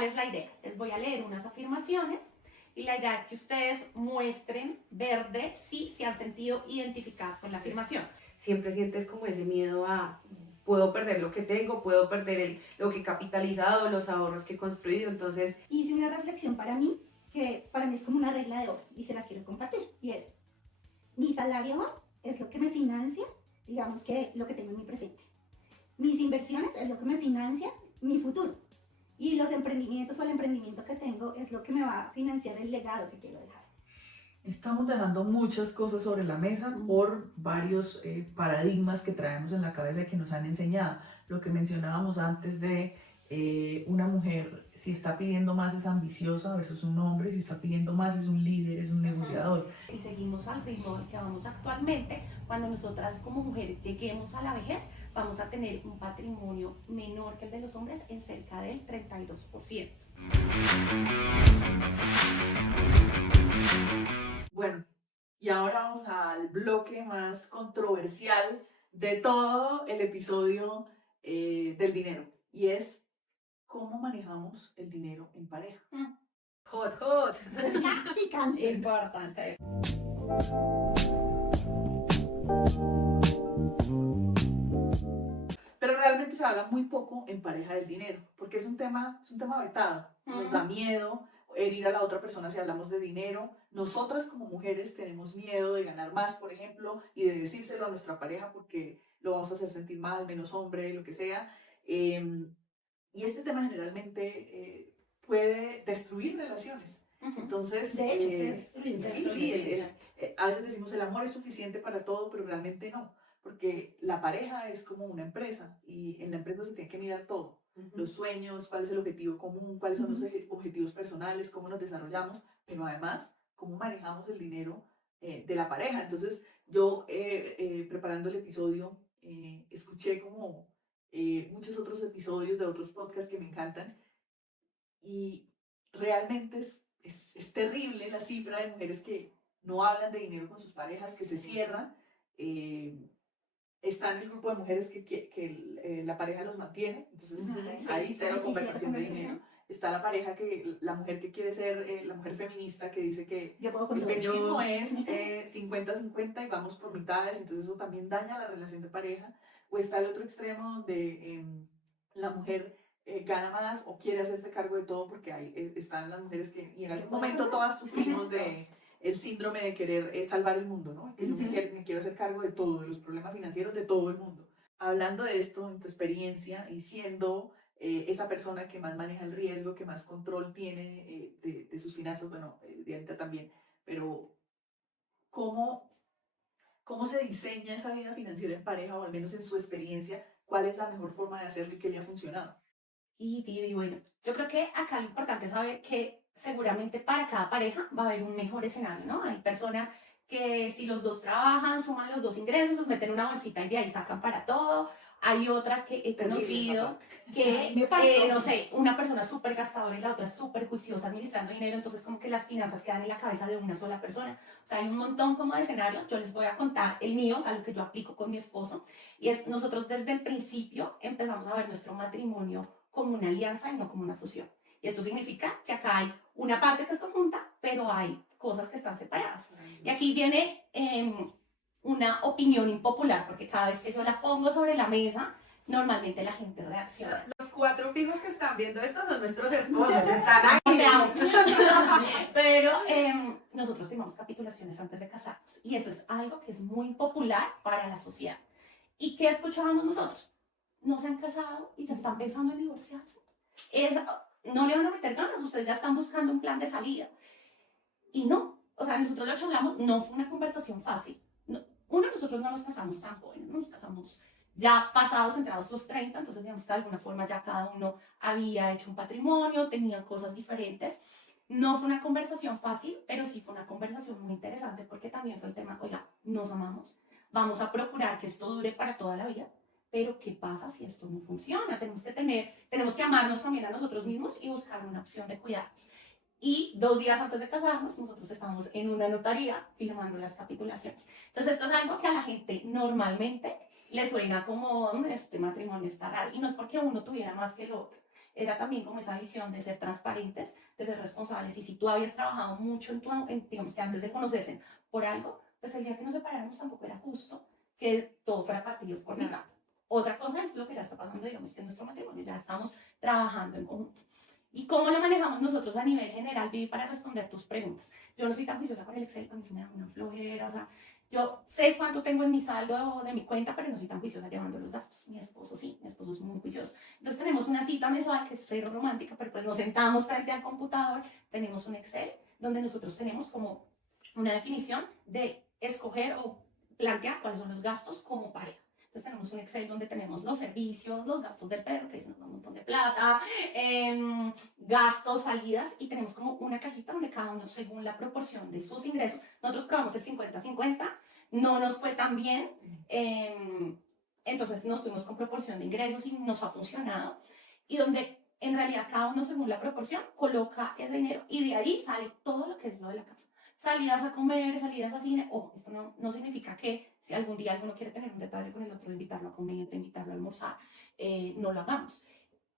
¿cuál es la idea? Les voy a leer unas afirmaciones y la idea es que ustedes muestren verde si se han sentido identificadas con la afirmación. Siempre sientes como ese miedo a, puedo perder lo que tengo, puedo perder lo que he capitalizado, los ahorros que he construido, entonces... Hice una reflexión para mí, que para mí es como una regla de oro y se las quiero compartir, y es, mi salario es lo que me financia, digamos que lo que tengo en mi presente. Mis inversiones es lo que me financia mi futuro. Y los emprendimientos o el emprendimiento que tengo es lo que me va a financiar el legado que quiero dejar. Estamos dejando muchas cosas sobre la mesa por varios paradigmas que traemos en la cabeza y que nos han enseñado. Lo que mencionábamos antes de una mujer, si está pidiendo más es ambiciosa versus un hombre, si está pidiendo más es un líder, es un negociador. Si seguimos al ritmo al que vamos actualmente, cuando nosotras como mujeres lleguemos a la vejez, vamos a tener un patrimonio menor que el de los hombres en cerca del 32%. Bueno, y ahora vamos al bloque más controversial de todo el episodio del dinero, y es cómo manejamos el dinero en pareja. Hot, hot. Está picante. Importante. Pero realmente se habla muy poco en pareja del dinero, porque es un tema vetado. Nos da miedo herir a la otra persona si hablamos de dinero. Nosotras como mujeres tenemos miedo de ganar más, por ejemplo, y de decírselo a nuestra pareja porque lo vamos a hacer sentir mal, menos hombre, lo que sea. Y este tema generalmente puede destruir relaciones. Entonces, De hecho, se destruye. a veces decimos el amor es suficiente para todo, pero realmente no, porque la pareja es como una empresa y en la empresa se tiene que mirar todo, los sueños, cuál es el objetivo común, cuáles son los objetivos personales, cómo nos desarrollamos, pero además cómo manejamos el dinero de la pareja. Entonces yo preparando el episodio escuché como muchos otros episodios de otros podcasts que me encantan y realmente es terrible la cifra de mujeres que no hablan de dinero con sus parejas, que se cierran. Está en el grupo de mujeres que la pareja los mantiene, entonces ahí cero conversación de dinero. Está la pareja la mujer que quiere ser la mujer feminista, que dice que el feminismo es 50-50 y vamos por mitades, entonces eso también daña la relación de pareja. O está el otro extremo donde la mujer gana más o quiere hacerse cargo de todo, porque ahí están las mujeres que, y en algún momento todas sufrimos de el síndrome de querer salvar el mundo, ¿no? Que yo me quiero hacer cargo de todo, de los problemas financieros de todo el mundo. Hablando de esto, en tu experiencia y siendo esa persona que más maneja el riesgo, que más control tiene de sus finanzas, bueno, Dianita también, pero ¿cómo se diseña esa vida financiera en pareja, o al menos en su experiencia? ¿Cuál es la mejor forma de hacerlo y qué le ha funcionado? Y bueno, yo creo que acá lo importante es saber que seguramente para cada pareja va a haber un mejor escenario, ¿no? Hay personas que si los dos trabajan, suman los dos ingresos, los meten en una bolsita y de ahí sacan para todo. Hay otras que he conocido que, no sé, una persona súper gastadora y la otra súper juiciosa administrando dinero, entonces como que las finanzas quedan en la cabeza de una sola persona. O sea, hay un montón como de escenarios. Yo les voy a contar el mío, o sea, lo que yo aplico con mi esposo, y es nosotros desde el principio empezamos a ver nuestro matrimonio como una alianza y no como una fusión. Y esto significa que acá hay una parte que es conjunta, pero hay cosas que están separadas. Y aquí viene una opinión impopular, porque cada vez que yo la pongo sobre la mesa, normalmente la gente reacciona. Los 4 fijos que están viendo esto son nuestros esposos, están ahí. Te amo. Pero nosotros firmamos capitulaciones antes de casarnos y eso es algo que es muy popular para la sociedad. ¿Y qué escuchábamos nosotros? No se han casado y ya están pensando en divorciarse. No le van a meter ganas, ustedes ya están buscando un plan de salida. Y no, o sea, nosotros lo charlamos, no fue una conversación fácil. No, nosotros no nos casamos tan jóvenes, nos casamos ya pasados, entrados los 30, entonces digamos que de alguna forma ya cada uno había hecho un patrimonio, tenía cosas diferentes. No fue una conversación fácil, pero sí fue una conversación muy interesante porque también fue el tema, oiga, nos amamos, vamos a procurar que esto dure para toda la vida. Pero ¿qué pasa si esto no funciona? Tenemos que amarnos también a nosotros mismos y buscar una opción de cuidarnos. Y 2 días antes de casarnos, nosotros estábamos en una notaría firmando las capitulaciones. Entonces, esto es algo que a la gente normalmente le suena como este matrimonio está raro. Y no es porque uno tuviera más que el otro. era también como esa visión de ser transparentes, de ser responsables. Y si tú habías trabajado mucho digamos que antes de conocerse por algo, pues el día que nos separáramos tampoco era justo que todo fuera partido por mitad. Otra cosa es lo que ya está pasando, digamos que en nuestro matrimonio, ya estamos trabajando en conjunto. ¿Y cómo lo manejamos nosotros a nivel general, Vivi, para responder tus preguntas? Yo no soy tan juiciosa con el Excel, a mí se me da una flojera, o sea, yo sé cuánto tengo en mi saldo de mi cuenta, pero no soy tan juiciosa llevando los gastos. Mi esposo sí, mi esposo es muy juicioso. Entonces tenemos una cita mensual que es cero romántica, pero pues nos sentamos frente al computador, tenemos un Excel donde nosotros tenemos como una definición de escoger o plantear cuáles son los gastos como pareja. Entonces tenemos un Excel donde tenemos los servicios, los gastos del perro, que es un montón de plata, gastos, salidas, y tenemos como una cajita donde cada uno, según la proporción de sus ingresos, nosotros probamos el 50-50, no nos fue tan bien, entonces nos fuimos con proporción de ingresos y nos ha funcionado, y donde en realidad cada uno, según la proporción, coloca ese dinero y de ahí sale todo lo que es lo de la casa. Salidas a comer, salidas a cine. Ojo, esto no significa que si algún día alguno quiere tener un detalle con el otro, de invitarlo a comer, de invitarlo a almorzar, no lo hagamos.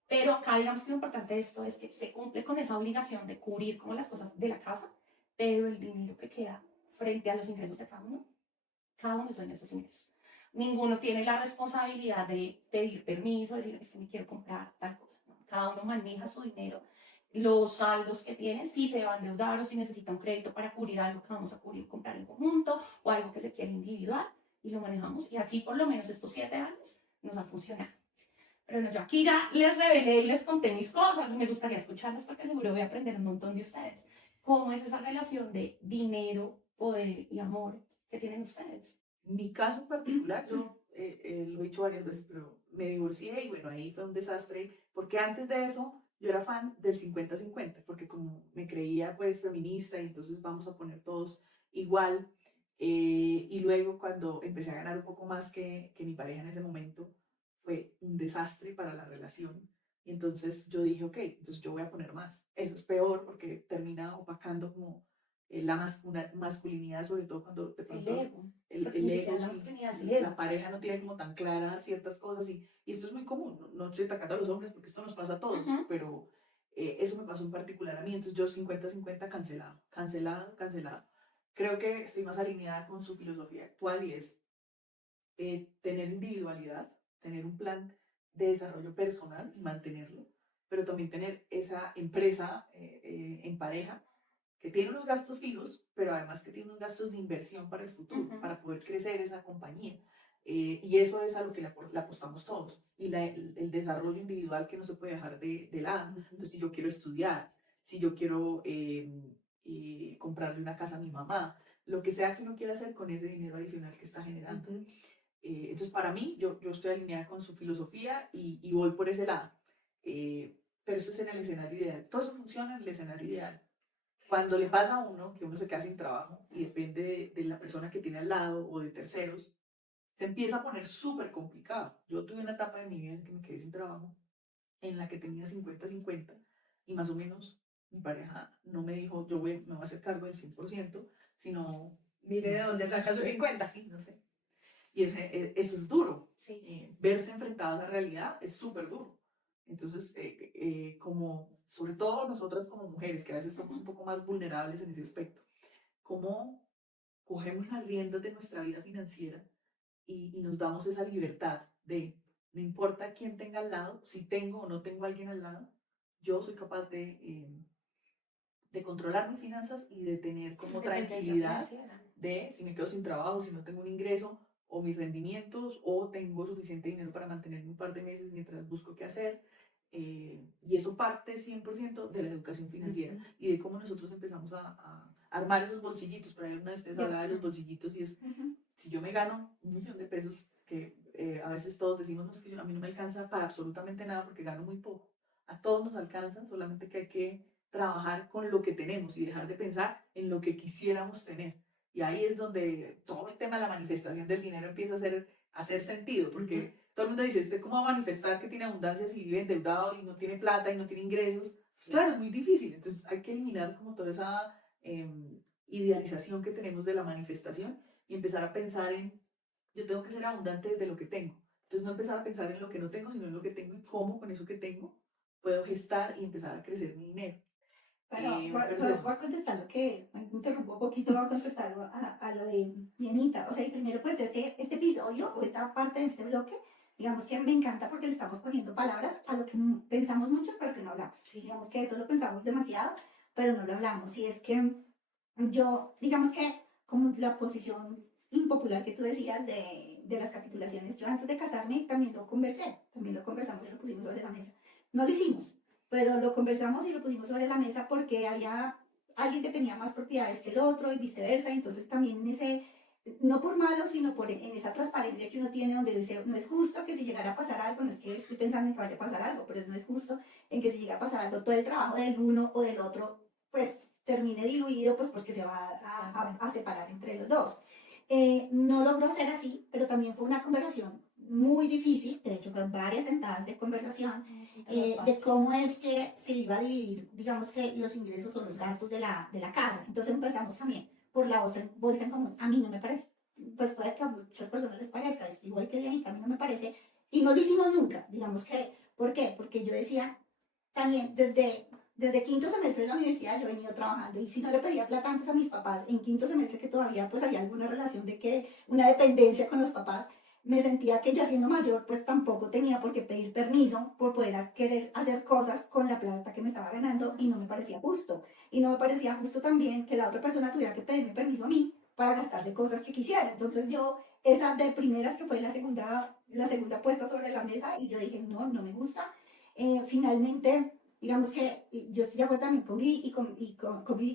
Pero acá digamos que lo importante de esto es que se cumple con esa obligación de cubrir como las cosas de la casa, pero el dinero que queda frente a los ingresos de cada uno es dueño de esos ingresos. Ninguno tiene la responsabilidad de pedir permiso, decir, es que me quiero comprar tal cosa. ¿No? Cada uno maneja su dinero, los saldos que tiene, si se va a endeudar o si necesita un crédito para cubrir algo que vamos a cubrir, comprar en conjunto o algo que se quiere individual, y lo manejamos. Y así por lo menos estos 7 años nos ha funcionado. Pero no, yo aquí ya les revelé y les conté mis cosas y me gustaría escucharlas porque seguro voy a aprender un montón de ustedes. ¿Cómo es esa relación de dinero, poder y amor que tienen ustedes? En mi caso en particular, yo lo he dicho varias veces, pero me divorcié y bueno, ahí fue un desastre, porque antes de eso yo era fan del 50-50, porque como me creía pues feminista y entonces vamos a poner todos igual, y luego cuando empecé a ganar un poco más que mi pareja en ese momento, fue un desastre para la relación. Y entonces yo dije, ok, entonces yo voy a poner más. Eso es peor porque termina opacando como una masculinidad, sobre todo cuando de pronto El ego. el ego, La la pareja no tiene como tan claras ciertas cosas y esto es muy común, no estoy atacando a los hombres porque esto nos pasa a todos, pero eso me pasó en particular a mí, entonces yo 50-50 cancelado. Creo que estoy más alineada con su filosofía actual y es tener individualidad, tener un plan de desarrollo personal y mantenerlo, pero también tener esa empresa en pareja que tiene unos gastos fijos, pero además que tiene unos gastos de inversión para el futuro, para poder crecer esa compañía. Y eso es a lo que le apostamos todos. Y el desarrollo individual que no se puede dejar de lado. Entonces, si yo quiero estudiar, si yo quiero comprarle una casa a mi mamá, lo que sea que uno quiera hacer con ese dinero adicional que está generando. Entonces, para mí, yo estoy alineada con su filosofía y voy por ese lado. Pero eso es en el escenario ideal. Todo eso funciona en el escenario ideal. Cuando le pasa a uno, que uno se queda sin trabajo y depende de la persona que tiene al lado o de terceros, se empieza a poner súper complicado. Yo tuve una etapa de mi vida en que me quedé sin trabajo, en la que tenía 50-50 y más o menos mi pareja no me dijo, me voy a hacer cargo del 100%, sino... Mire de dónde saca sus 50. Sí, no sé. Y eso es duro. Sí. Verse enfrentado a esa realidad es súper duro. Entonces, como sobre todo nosotras como mujeres, que a veces somos un poco más vulnerables en ese aspecto, ¿cómo cogemos las riendas de nuestra vida financiera y nos damos esa libertad de, no importa quién tenga al lado, si tengo o no tengo a alguien al lado, yo soy capaz de controlar mis finanzas y de tener como tranquilidad de si me quedo sin trabajo, si no tengo un ingreso, o mis rendimientos, o tengo suficiente dinero para mantenerme un par de meses mientras busco qué hacer. Y eso parte 100% de la educación financiera y de cómo nosotros empezamos a armar esos bolsillitos. Por ahí una de ustedes hablaba de los bolsillitos y es, si yo me gano 1.000.000 de pesos, que a veces todos decimos, no, es que a mí no me alcanza para absolutamente nada porque gano muy poco. A todos nos alcanza, solamente que hay que trabajar con lo que tenemos y dejar de pensar en lo que quisiéramos tener. Y ahí es donde todo el tema de la manifestación del dinero empieza a hacer sentido, porque todo el mundo dice, ¿usted cómo va a manifestar que tiene abundancia si vive endeudado y no tiene plata y no tiene ingresos? Sí. Claro, es muy difícil. Entonces hay que eliminar como toda esa idealización que tenemos de la manifestación y empezar a pensar en, yo tengo que ser abundante de lo que tengo. Entonces no empezar a pensar en lo que no tengo, sino en lo que tengo y cómo con eso que tengo puedo gestar y empezar a crecer mi dinero. Pero pero es eso. voy a contestar lo que, me interrumpo un poquito, voy a contestar a lo de Dianita. O sea, y primero pues este episodio o esta parte de este bloque, digamos que me encanta porque le estamos poniendo palabras a lo que pensamos muchos pero que no hablamos. Digamos que eso lo pensamos demasiado, pero no lo hablamos. Y es que yo, digamos que como la posición impopular que tú decías de las capitulaciones, yo antes de casarme también lo conversamos y lo pusimos sobre la mesa. No lo hicimos, pero lo conversamos y lo pusimos sobre la mesa porque había alguien que tenía más propiedades que el otro y viceversa, entonces también en ese, no por malo, sino en esa transparencia que uno tiene donde dice, no es justo que si llegara a pasar algo, no es que estoy pensando en que vaya a pasar algo, pero no es justo en que si llega a pasar algo, todo el trabajo del uno o del otro, pues termine diluido, pues porque se va a separar entre los dos. No logró ser así, pero también fue una conversación muy difícil, de hecho fueron varias sentadas de conversación, de cómo es que se iba a dividir, digamos que los ingresos o los gastos de la casa. Entonces empezamos también por la bolsa en común. A mí no me parece, pues puede que a muchas personas les parezca, es igual que Dianita, a mí no me parece, y no lo hicimos nunca, digamos que, ¿por qué? Porque yo decía, también desde quinto semestre de la universidad yo he venido trabajando y si no le pedía plata antes a mis papás, en quinto semestre que todavía pues había alguna relación de que una dependencia con los papás, me sentía que ya siendo mayor pues tampoco tenía por qué pedir permiso por poder querer hacer cosas con la plata que me estaba ganando y no me parecía justo. Y no me parecía justo también que la otra persona tuviera que pedirme permiso a mí para gastarse cosas que quisiera. Entonces yo, esa de primeras que fue la segunda puesta sobre la mesa y yo dije, no, no me gusta. Finalmente, digamos que yo estoy de acuerdo también conviví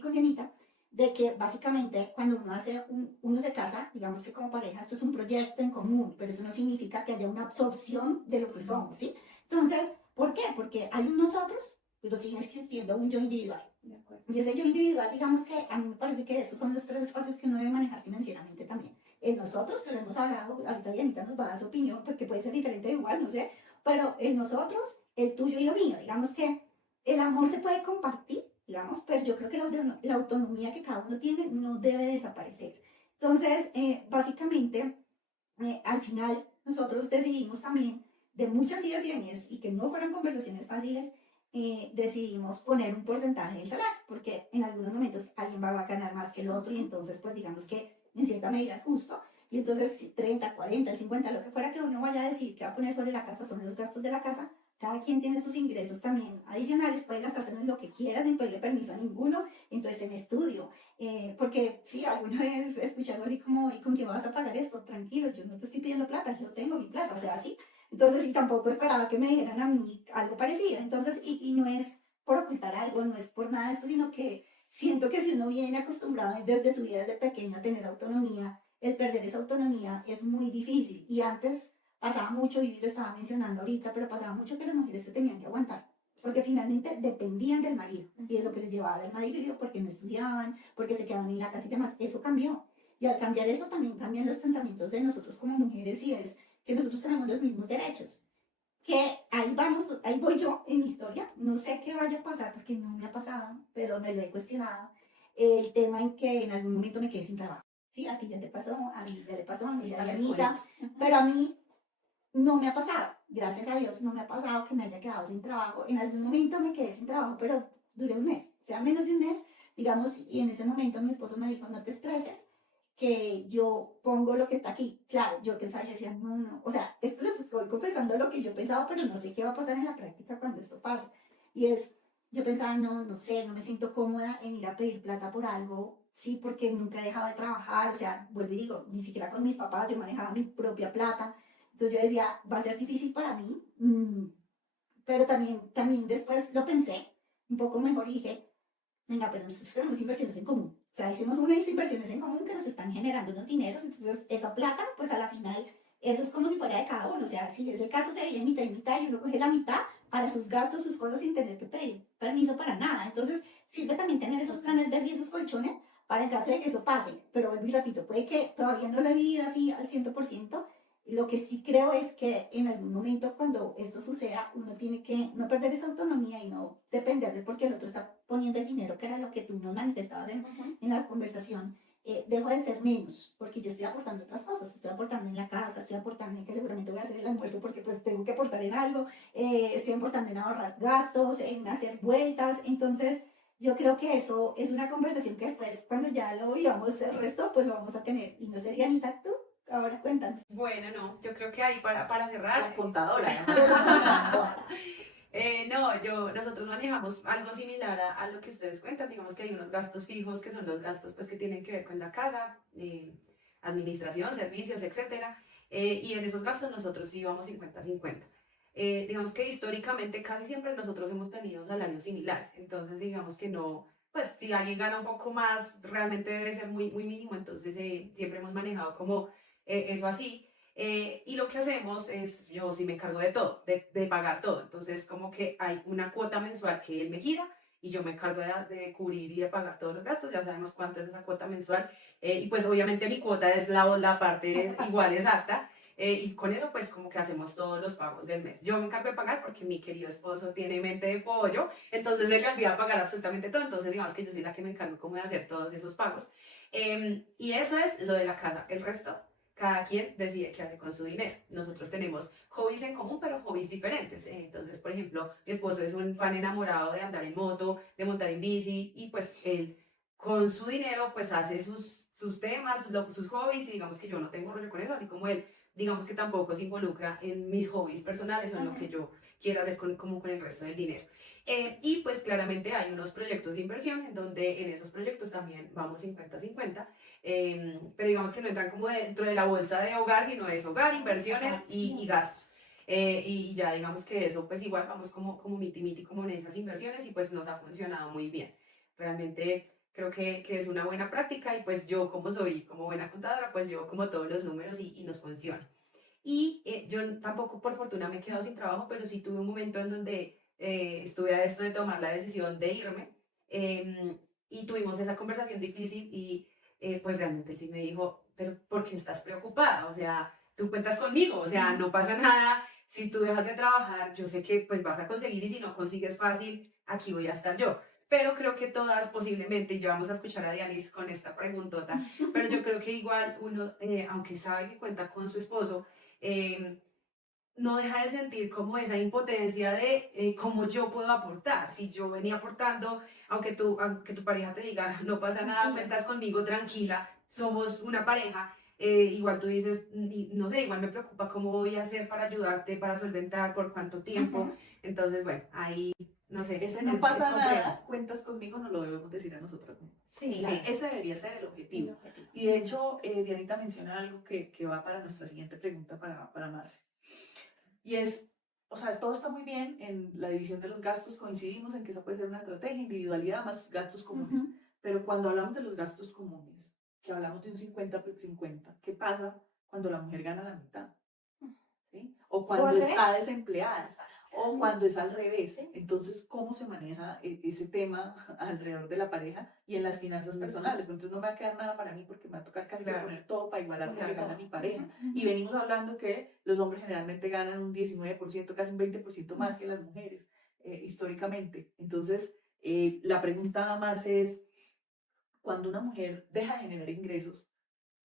con Dianita, de que básicamente cuando uno se casa, digamos que como pareja, esto es un proyecto en común, pero eso no significa que haya una absorción de lo que somos, ¿sí? Entonces, ¿por qué? Porque hay un nosotros, pero sigue existiendo un yo individual. Y ese yo individual, digamos que a mí me parece que esos son los tres espacios que uno debe manejar financieramente también. El nosotros, que lo hemos hablado, ahorita Dianita nos va a dar su opinión, porque puede ser diferente o igual, no sé, pero el nosotros, el tuyo y lo mío, digamos que el amor se puede compartir, digamos, pero yo creo que la autonomía que cada uno tiene no debe desaparecer. Entonces, básicamente, al final, nosotros decidimos también, de muchas idas y venidas, y que no fueron conversaciones fáciles, decidimos poner un porcentaje del salario, porque en algunos momentos alguien va a ganar más que el otro, y entonces, pues digamos que en cierta medida es justo, y entonces 30, 40, 50, lo que fuera que uno vaya a decir que va a poner sobre la casa son los gastos de la casa. Cada quien tiene sus ingresos también adicionales, puede gastárselo en lo que quiera sin pedirle permiso a ninguno, entonces en estudio, porque sí, alguna vez escuché algo así como, ¿y con quién vas a pagar esto? Tranquilo, yo no te estoy pidiendo plata, yo tengo mi plata, o sea, así. Entonces, y tampoco esperaba que me dieran a mí algo parecido, entonces, y no es por ocultar algo, no es por nada de esto, sino que siento que si uno viene acostumbrado desde su vida, desde pequeño, a tener autonomía, el perder esa autonomía es muy difícil, y antes pasaba mucho, y lo estaba mencionando ahorita, pero pasaba mucho que las mujeres se tenían que aguantar, porque finalmente dependían del marido, y de lo que les llevaba del marido, porque no estudiaban, porque se quedaban en la casa y demás, eso cambió. Y al cambiar eso también cambian los pensamientos de nosotros como mujeres, y es que nosotros tenemos los mismos derechos. Que ahí vamos, ahí voy yo en mi historia, no sé qué vaya a pasar porque no me ha pasado, pero me lo he cuestionado, el tema en que en algún momento me quedé sin trabajo. Sí, a ti ya te pasó, a mí ya le pasó, a mi Dianita, pero a mí no me ha pasado, gracias a Dios, no me ha pasado que me haya quedado sin trabajo. En algún momento me quedé sin trabajo, pero duré un mes, o sea, menos de un mes, digamos, y en ese momento mi esposo me dijo, no te estreses, que yo pongo lo que está aquí. Claro, yo pensaba y decía, no, no, o sea, esto les estoy confesando lo que yo pensaba, pero no sé qué va a pasar en la práctica cuando esto pase. Y es, yo pensaba, no, no sé, no me siento cómoda en ir a pedir plata por algo, sí, porque nunca he dejado de trabajar, o sea, vuelvo y digo, ni siquiera con mis papás, yo manejaba mi propia plata. Entonces yo decía, va a ser difícil para mí, pero también después lo pensé un poco mejor y dije, venga, pero nosotros tenemos inversiones en común. O sea, hicimos unas inversiones en común que nos están generando unos dineros, entonces esa plata, pues a la final, eso es como si fuera de cada uno. O sea, si es el caso, se veía mitad y mitad y uno coge la mitad para sus gastos, sus cosas sin tener que pedir permiso para nada. Entonces, sirve también tener esos planes B y esos colchones para el caso de que eso pase. Pero vuelvo y repito, puede que todavía no lo he vivido así al 100%. Lo que sí creo es que en algún momento cuando esto suceda, uno tiene que no perder esa autonomía y no depender de porque el otro está poniendo el dinero, que era lo que tú nos manifestabas en la conversación, dejo de ser menos, porque yo estoy aportando otras cosas, estoy aportando en la casa, estoy aportando en que seguramente voy a hacer el almuerzo porque pues tengo que aportar en algo, estoy aportando en ahorrar gastos, en hacer vueltas, entonces yo creo que eso es una conversación que después, cuando ya lo vivamos el resto, pues lo vamos a tener. Y no sé, Anita, tú, ahora cuéntanos. Bueno, no, yo creo que ahí para cerrar. La contadora. Nosotros manejamos algo similar a lo que ustedes cuentan. Digamos que hay unos gastos fijos que son los gastos pues, que tienen que ver con la casa, administración, servicios, etcétera. Y en esos gastos nosotros sí vamos 50-50. Digamos que históricamente casi siempre nosotros hemos tenido salarios similares. Entonces, digamos que no, pues si alguien gana un poco más, realmente debe ser muy, muy mínimo. Entonces, siempre hemos manejado como eso así. Y lo que hacemos es, yo sí me encargo de todo, de pagar todo. Entonces, como que hay una cuota mensual que él me gira y yo me encargo de cubrir y de pagar todos los gastos. Ya sabemos cuánto es esa cuota mensual. Y pues obviamente mi cuota es la parte igual exacta. Y con eso pues como que hacemos todos los pagos del mes. Yo me encargo de pagar porque mi querido esposo tiene mente de pollo, entonces él le olvida pagar absolutamente todo. Entonces digamos que yo soy la que me encargo como de hacer todos esos pagos. Y eso es lo de la casa. El resto cada quien decide qué hace con su dinero. Nosotros tenemos hobbies en común, pero hobbies diferentes. Entonces, por ejemplo, mi esposo es un fan enamorado de andar en moto, de montar en bici, y pues él con su dinero pues hace sus temas, sus hobbies, y digamos que yo no tengo rollo con eso, así como él, digamos que tampoco se involucra en mis hobbies personales o en lo que yo quiera hacer como con el resto del dinero. Y pues claramente hay unos proyectos de inversión en donde en esos proyectos también vamos 50-50. Pero digamos que no entran como dentro de la bolsa de hogar, sino es hogar, inversiones y gastos. Y ya digamos que eso, pues igual vamos como miti como en esas inversiones y pues nos ha funcionado muy bien. Realmente creo que es una buena práctica y pues yo como soy como buena contadora, pues yo como todos los números y nos funciona. Y yo tampoco por fortuna me he quedado sin trabajo, pero sí tuve un momento en donde estuve a esto de tomar la decisión de irme y tuvimos esa conversación difícil y pues realmente él sí me dijo, pero ¿por qué estás preocupada? O sea, tú cuentas conmigo, o sea, no pasa nada, si tú dejas de trabajar, yo sé que pues vas a conseguir y si no consigues fácil, aquí voy a estar yo. Pero creo que todas posiblemente, y ya vamos a escuchar a Dianis con esta preguntota, pero yo creo que igual uno, aunque sabe que cuenta con su esposo, no deja de sentir como esa impotencia de cómo yo puedo aportar. Si yo venía aportando, aunque tu pareja te diga, no pasa nada, cuentas conmigo, tranquila, somos una pareja, igual tú dices, no sé, igual me preocupa cómo voy a hacer para ayudarte, para solventar, por cuánto tiempo. Entonces, bueno, ahí, no sé. Ese no pasa nada, cuentas conmigo, no lo debemos decir a nosotros mismos. Sí, Ese debería ser el objetivo. Y de hecho, Dianita menciona algo que va para nuestra siguiente pregunta para Marce. Y es, o sea, todo está muy bien en la división de los gastos, coincidimos en que esa puede ser una estrategia, individualidad más gastos comunes. Pero cuando hablamos de los gastos comunes, que hablamos de un 50-50, ¿qué pasa cuando la mujer gana la mitad? ¿Sí? O cuando está desempleada, o cuando es al revés. Entonces, ¿cómo se maneja ese tema alrededor de la pareja y en las finanzas personales? Entonces, no me va a quedar nada para mí porque me va a tocar casi que poner todo para igualar lo que gana mi pareja. Y venimos hablando que los hombres generalmente ganan un 19%, casi un 20% más que las mujeres, históricamente. Entonces, la pregunta, Marce, es, cuando una mujer deja de generar ingresos,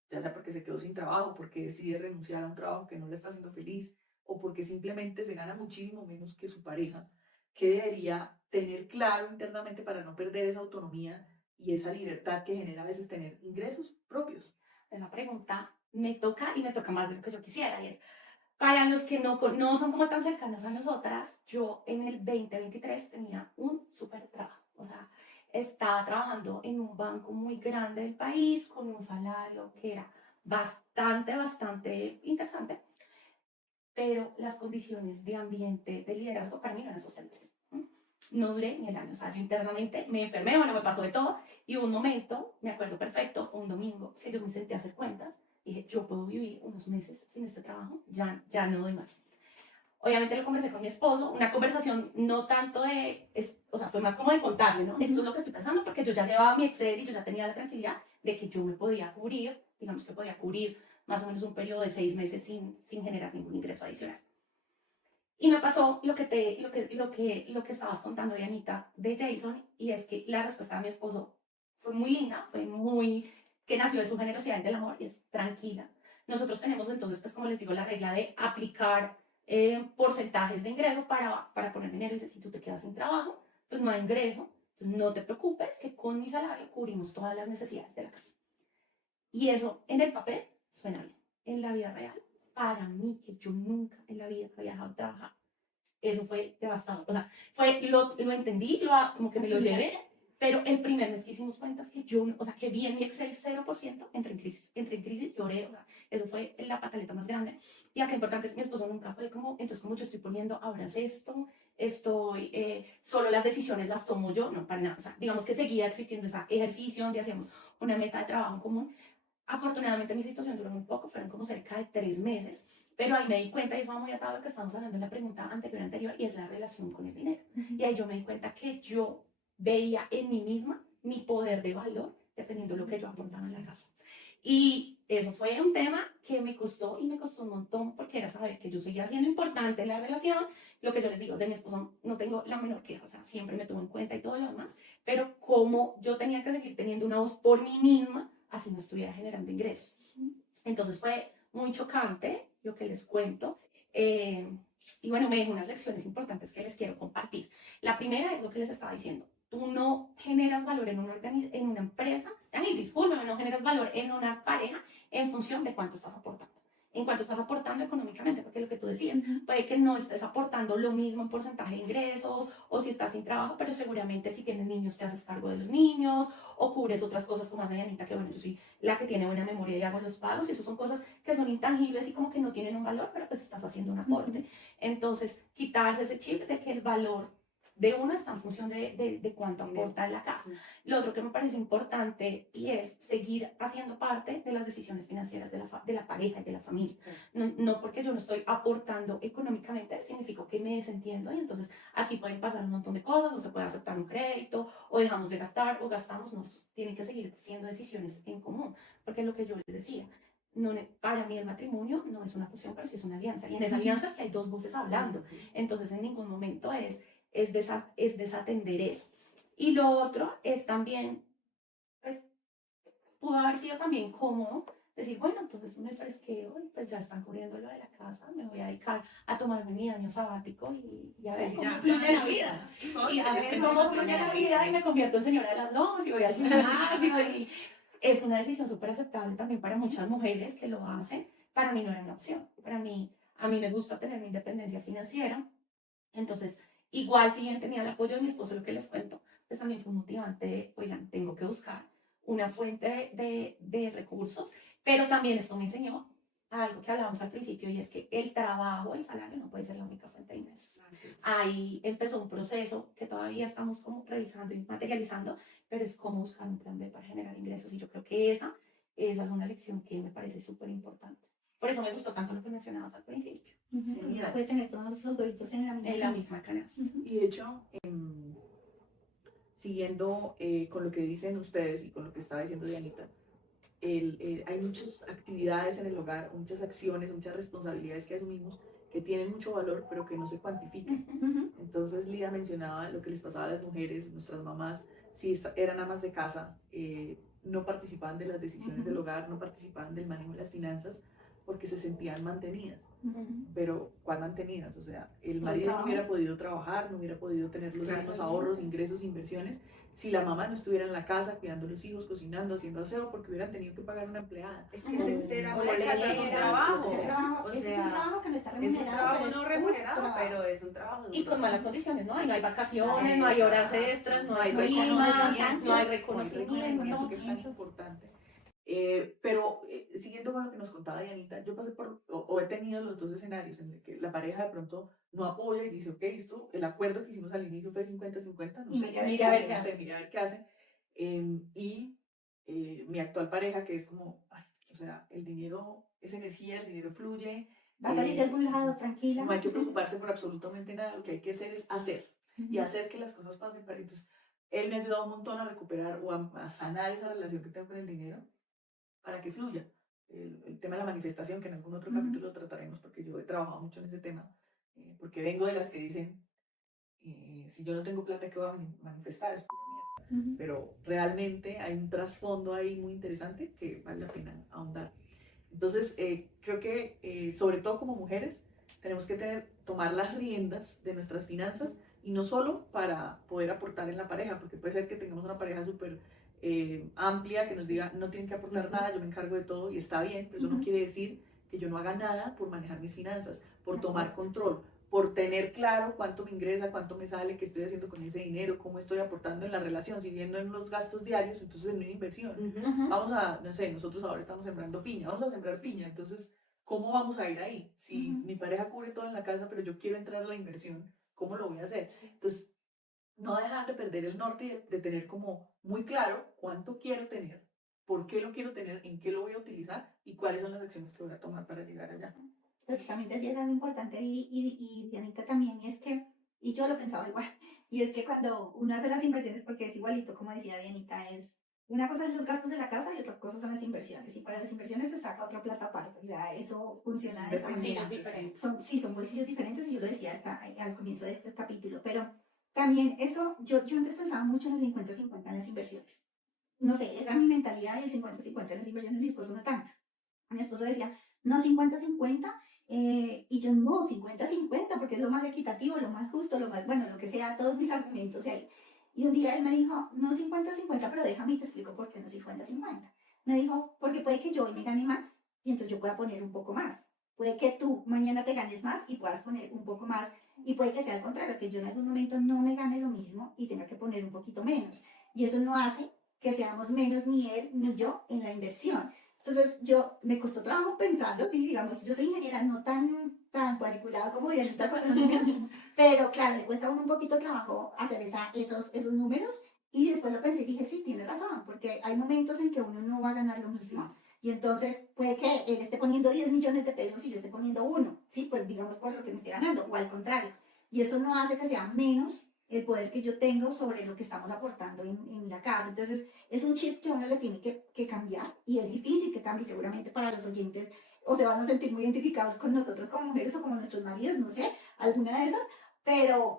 ya sea porque se quedó sin trabajo, porque decide renunciar a un trabajo que no le está haciendo feliz, o porque simplemente se gana muchísimo menos que su pareja, ¿qué debería tener claro internamente para no perder esa autonomía y esa libertad que genera a veces tener ingresos propios? Esa pregunta me toca y me toca más de lo que yo quisiera, y es, para los que no son como tan cercanos a nosotras, yo en el 2023 tenía un súper trabajo, o sea, estaba trabajando en un banco muy grande del país con un salario que era bastante interesante, pero las condiciones de ambiente, de liderazgo para mí no eran sostenibles. No duré ni el año, o sea, yo internamente me enfermé, bueno, me pasó de todo, y hubo un momento, me acuerdo perfecto, fue un domingo, que yo me senté a hacer cuentas, dije, yo puedo vivir unos meses sin este trabajo, ya no doy más. Obviamente lo conversé con mi esposo, una conversación no tanto o sea, fue más como de contarle, ¿no? Esto es lo que estoy pensando, porque yo ya llevaba mi Excel y yo ya tenía la tranquilidad de que yo me podía cubrir, digamos que podía cubrir más o menos un periodo de 6 meses sin generar ningún ingreso adicional. Y me pasó lo que estabas contando, Dianita, de Jason, y es que la respuesta de mi esposo fue muy linda, fue muy, que nació de su generosidad y del amor y es tranquila. Nosotros tenemos entonces, pues como les digo, la regla de aplicar porcentajes de ingreso para poner dinero. Y si tú te quedas sin trabajo, pues no hay ingreso. Entonces no te preocupes que con mi salario cubrimos todas las necesidades de la casa. Y eso en el papel suena bien. En la vida real, para mí, que yo nunca en la vida había dejado de trabajar, eso fue devastador. O sea, lo entendí, como que me lo llevé, pero el primer mes que hicimos cuentas que yo, o sea, que vi en mi Excel 0%, entré en crisis, lloré, o sea, eso fue la pataleta más grande. Y acá importante es, mi esposo nunca fue como, entonces como yo estoy poniendo, ahora es esto, solo las decisiones las tomo yo, no, para nada. O sea, digamos que seguía existiendo ese ejercicio donde hacíamos una mesa de trabajo en común. Afortunadamente mi situación duró muy poco, fueron como cerca de 3 meses, pero ahí me di cuenta, y eso va muy atado a lo que estábamos hablando en la pregunta anterior, y es la relación con el dinero. Y ahí yo me di cuenta que yo veía en mí misma mi poder de valor dependiendo de lo que yo aportaba en la casa. Y eso fue un tema que me costó y me costó un montón porque era saber que yo seguía siendo importante en la relación. Lo que yo les digo, de mi esposo no tengo la menor queja, o sea, siempre me tuvo en cuenta y todo lo demás, pero como yo tenía que seguir teniendo una voz por mí misma, así no estuviera generando ingresos. Entonces fue muy chocante lo que les cuento. Y bueno, me dejó unas lecciones importantes que les quiero compartir. La primera es lo que les estaba diciendo. Tú no generas valor en una empresa, discúlpame, no generas valor en una pareja en función de cuánto estás aportando. En cuanto estás aportando económicamente, porque lo que tú decías, puede que no estés aportando lo mismo en porcentaje de ingresos o si estás sin trabajo, pero seguramente si tienes niños te haces cargo de los niños o cubres otras cosas como hace Anita, que bueno, yo soy la que tiene buena memoria y hago los pagos y eso son cosas que son intangibles y como que no tienen un valor, pero pues estás haciendo un aporte. Entonces, quitarse ese chip de que el valor de uno está en función de cuánto aporta en la casa. Lo otro que me parece importante y es seguir haciendo parte de las decisiones financieras de la pareja y de la familia. No porque yo no estoy aportando económicamente, significa que me desentiendo y entonces aquí pueden pasar un montón de cosas, o se puede aceptar un crédito, o dejamos de gastar, o gastamos, no, tienen que seguir siendo decisiones en común, porque es lo que yo les decía. No, para mí el matrimonio no es una fusión, pero sí es una alianza. Y en esa alianza es que hay dos voces hablando. Entonces en ningún momento es desatender eso. Y lo otro es también, pues, pudo haber sido también cómodo decir, bueno, entonces me fresqueo y pues ya están cubriendo lo de la casa, me voy a dedicar a tomarme mi año sabático y a ver cómo fluye la vida. Y a ver cómo fluye la vida y me convierto en señora de las dos y voy al gimnasio y es una decisión súper aceptable también para muchas mujeres que lo hacen. Para mí no era una opción. A mí me gusta tener mi independencia financiera. Entonces, igual si bien tenía el apoyo de mi esposo, lo que les cuento, pues también fue motivante, oigan, tengo que buscar una fuente de recursos, pero también esto me enseñó algo que hablábamos al principio y es que el trabajo, el salario no puede ser la única fuente de ingresos. Ahí empezó un proceso que todavía estamos como revisando y materializando, pero es cómo buscar un plan B para generar ingresos y yo creo que esa es una lección que me parece súper importante. Por eso me gustó tanto lo que mencionabas al principio. Puede tener todos los huevitos en la misma canasta. Y de hecho, siguiendo con lo que dicen ustedes y con lo que estaba diciendo Dianita, hay muchas actividades en el hogar, muchas acciones, muchas responsabilidades que asumimos que tienen mucho valor, pero que no se cuantifican. Entonces, Lía mencionaba lo que les pasaba a las mujeres, nuestras mamás, si eran amas de casa, no participaban de las decisiones del hogar, no participaban del manejo de las finanzas, porque se sentían mantenidas. Pero, ¿cuál mantenidas? O sea, el marido no hubiera podido trabajar, no hubiera podido tener los mismos ahorros, ingresos, inversiones, si la mamá no estuviera en la casa cuidando a los hijos, cocinando, haciendo aseo, porque hubieran tenido que pagar una empleada. Es que ser ama de casa es un trabajo. O sea, es un trabajo que no está remunerado. Es un trabajo no remunerado, pero es un trabajo. Y con malas condiciones, ¿no? Y no hay vacaciones, no hay horas extras, no hay primas, no hay reconocimiento. Que es tan importante. Pero siguiendo con lo que nos contaba Dianita, yo pasé o he tenido los dos escenarios en el que la pareja de pronto no apoya y dice, ok, el acuerdo que hicimos al inicio fue 50-50, no sé, mira a ver qué hace. Y mi actual pareja, que es como, ay, o sea, el dinero es energía, el dinero fluye. Va a salir de algún lado, tranquila. No hay que preocuparse por absolutamente nada, lo que hay que hacer es hacer y hacer que las cosas pasen. Entonces, él me ha ayudado un montón a recuperar o a sanar esa relación que tengo con el dinero, para que fluya. El tema de la manifestación, que en algún otro capítulo trataremos, porque yo he trabajado mucho en ese tema, porque vengo de las que dicen, si yo no tengo plata, ¿qué voy a manifestar? Es pura mierda. Pero realmente hay un trasfondo ahí muy interesante que vale la pena ahondar. Entonces, creo que sobre todo como mujeres tenemos que tomar las riendas de nuestras finanzas y no solo para poder aportar en la pareja, porque puede ser que tengamos una pareja súper amplia que nos diga no tienen que aportar nada, yo me encargo de todo y está bien, pero eso no quiere decir que yo no haga nada por manejar mis finanzas, por tomar control, por tener claro cuánto me ingresa, cuánto me sale, qué estoy haciendo con ese dinero, cómo estoy aportando en la relación, si viendo en los gastos diarios, entonces en una inversión. Vamos a, no sé, nosotros ahora estamos sembrando piña, vamos a sembrar piña, entonces, ¿cómo vamos a ir ahí? Si mi pareja cubre todo en la casa, pero yo quiero entrar a la inversión, ¿cómo lo voy a hacer? Entonces, no dejar de perder el norte y de tener como muy claro cuánto quiero tener, por qué lo quiero tener, en qué lo voy a utilizar y cuáles son las acciones que voy a tomar para llegar allá. Pero también decías algo importante y Dianita también, y es que, y yo lo pensaba igual, y es que cuando uno hace las inversiones, porque es igualito, como decía Dianita, es una cosa es los gastos de la casa y otra cosa son las inversiones, y para las inversiones se saca otra plata aparte, o sea, eso funciona de esa manera. Son bolsillos diferentes, y yo lo decía hasta al comienzo de este capítulo, pero también eso, yo antes pensaba mucho en el 50-50 en las inversiones. No sé, era mi mentalidad y el 50-50 en las inversiones, mi esposo no tanto. Mi esposo decía, no 50-50, y yo no, 50-50, porque es lo más equitativo, lo más justo, lo más, bueno, lo que sea, todos mis argumentos ahí. Y un día él me dijo, no 50-50, pero déjame y te explico por qué no 50-50. Me dijo, porque puede que yo hoy me gane más y entonces yo pueda poner un poco más. Puede que tú mañana te ganes más y puedas poner un poco más. Y puede que sea al contrario, que yo en algún momento no me gane lo mismo y tenga que poner un poquito menos. Y eso no hace que seamos menos ni él ni yo en la inversión. Entonces, me costó trabajo pensarlo, sí, digamos, yo soy ingeniera no tan cuadriculada como Dianita con los números, pero claro, le cuesta a uno un poquito trabajo hacer esos números, y después lo pensé y dije, sí, tiene razón, porque hay momentos en que uno no va a ganar lo mismo, y entonces puede que él esté poniendo 10 millones de pesos y yo esté poniendo 1, ¿sí? Pues digamos por lo que me esté ganando, o al contrario, y eso no hace que sea menos el poder que yo tengo sobre lo que estamos aportando en la casa. Entonces, es un chip que uno le tiene que cambiar, y es difícil que cambie seguramente para los oyentes, o te van a sentir muy identificados con nosotros como mujeres o como nuestros maridos, no sé, alguna de esas,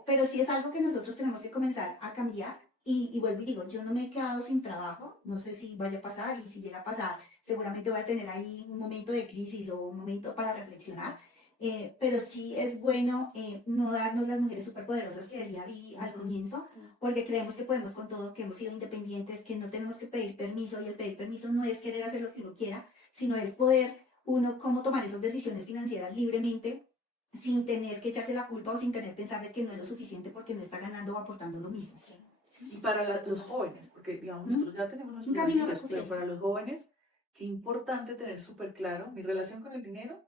pero sí es algo que nosotros tenemos que comenzar a cambiar. Y vuelvo y digo, yo no me he quedado sin trabajo, no sé si vaya a pasar, y si llega a pasar, seguramente voy a tener ahí un momento de crisis o un momento para reflexionar. Pero sí es bueno no darnos las mujeres superpoderosas que decía Vi al comienzo, porque creemos que podemos con todo, que hemos sido independientes, que no tenemos que pedir permiso, y el pedir permiso no es querer hacer lo que uno quiera, sino es poder uno cómo tomar esas decisiones financieras libremente, sin tener que echarse la culpa o sin tener que pensar de que no es lo suficiente porque no está ganando o aportando lo mismo. Y para los jóvenes, porque digamos, nosotros ya tenemos nuestros camino hijos, pero para los jóvenes, qué importante tener súper claro mi relación con el dinero,